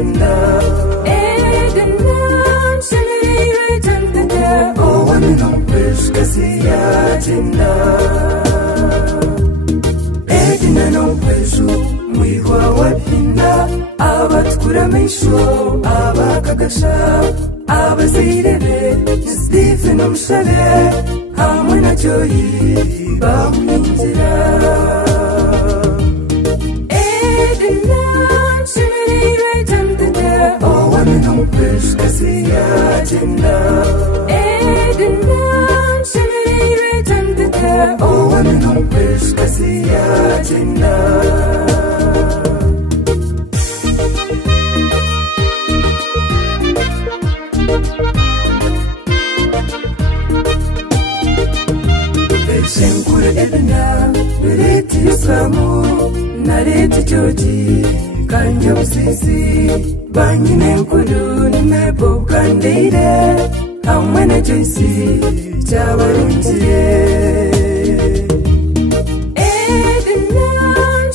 Edina, Edina, Shimiri Tantata, oh, one no fish, Cassia, Edina, Edina no fish, we were Hinda, Abatkura Misho, Abakagasha, Abazire, Stephen Shale, Hamuna Joy, Bahima. Edina, Shimiri Tantata, oh, one no fish, Cassia, Edina, Edina, Shimiri Tantata, oh, one no fish, Cassia, Edina. Ankore Edina, Reti Yusamu, Nareti Joji, Kanya Usisi, Banyankore Nebo Kandida, Amana Joyce, Jawarunjie. Edina,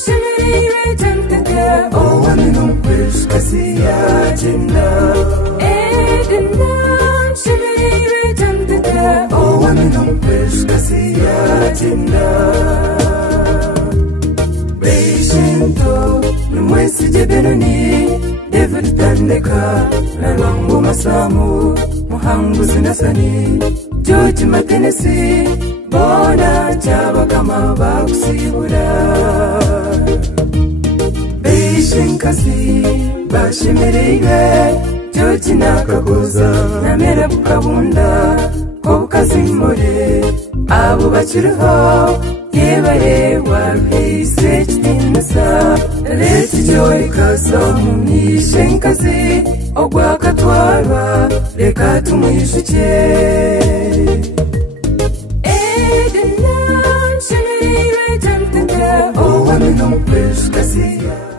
Shimiri Tantata, oh, one no fish, Cassia, Edina, Edina, Shimiri Tantata, oh, one no fish, Cassia, Edina. Beishinto, Numwesi Jebenoni, David Tandeka, Nalangu Masamu, Muhangu Sinasani, George Matenesi, Bona Chabakama Bakusibura. Beishinkasi, Bashimiriwe, George Nakagoza, Namera Bukabunda, Kobukazimore, Abu Bachirho, Yebare, Wabise, Chitinasa, Leti Joy Kasomuni, Shenkasi, Ogwakatwara, Rekatumishuche. Edina, Shimiri Tantata, oh, one no fish, Cassia.